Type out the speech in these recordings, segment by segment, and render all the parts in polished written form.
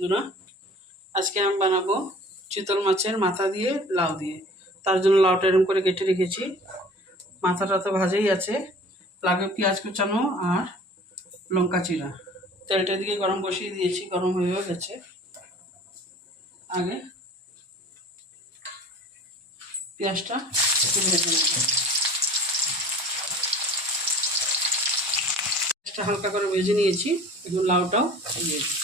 বন্ধুরা, আজকে আমি বানাবো চিতল মাছের মাথা দিয়ে লাউ দিয়ে। তার জন্য লাউটা এরকম করে কেটে রেখেছি। মাথাটা তো ভাজাই আছে, লাগে পেঁয়াজ কুচানো আর লঙ্কা চিরা। তেলটা দিকে গরম বসিয়ে দিয়েছি, গরম হয়েও গেছে। আগে পেঁয়াজটা একটু ভেজে নেব। পেঁয়াজটা হালকা করে ভেজে নিয়েছি, এখন লাউটাও দিয়ে দিচ্ছি।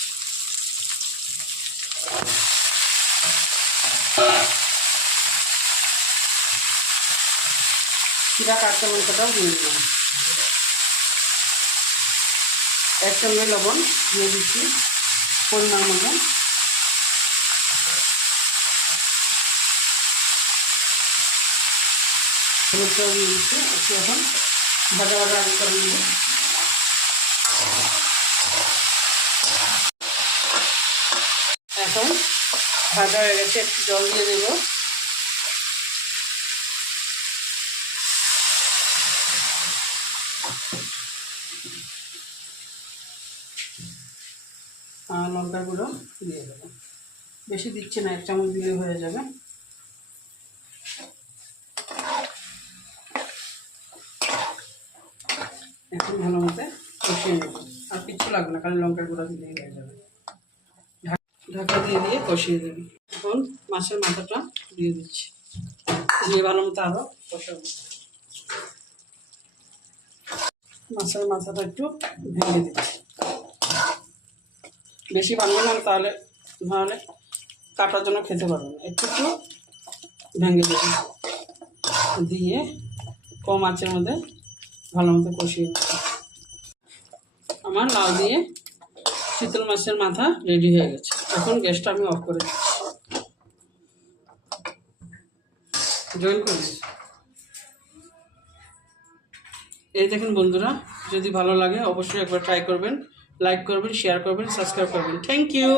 চিরা কাঁচা লঙ্কাটাও দিয়ে দিলাম। 1 চামচ লবণ দিয়ে দিচ্ছি পরিমাণ মতো। হলুদটাও দিয়ে দিচ্ছি। একটু এখন ভাজা ভাজা আগে করে নেব। এখন ভাজা হয়ে গেছে, একটু জল দিয়ে দেবো। আর লঙ্কার গুঁড়ো দিয়ে দেবো, বেশি দিচ্ছি না, 1 চামচ দিলে হয়ে যাবে। এখন ভালো মতো কষিয়ে নেব, আর কিছু লাগবে না, খালি লঙ্কার গুঁড়ো দিলেই হয়ে যাবে। ঢাকা দিয়ে দিয়ে কষিয়ে দেবে। এখন মাছের মাথাটা দিয়ে দিচ্ছি, দিয়ে ভালো মতো আরও কষাবো। মাছের মাথাটা একটু ভেঙে দিচ্ছি, বেশি ভাঙবে না, তাহলে কাটার জন্য খেতে পারবে না। একটু একটু ভেঙে দেবে, দিয়ে কম আঁচের মধ্যে ভালো মতো কষিয়ে দিচ্ছি। আমার লাউ দিয়ে চিতল মাছের মাথা রেডি হয়ে গেছে। এখন গ্যাসটা আমি অফ করে দিচ্ছি। জয়েন করে দিচ্ছি। এই দেখুন বন্ধুরা, যদি ভালো লাগে অবশ্যই একবার ট্রাই করবেন, লাইক করবেন, শেয়ার করবেন, সাবস্ক্রাইব করবেন। Thank you.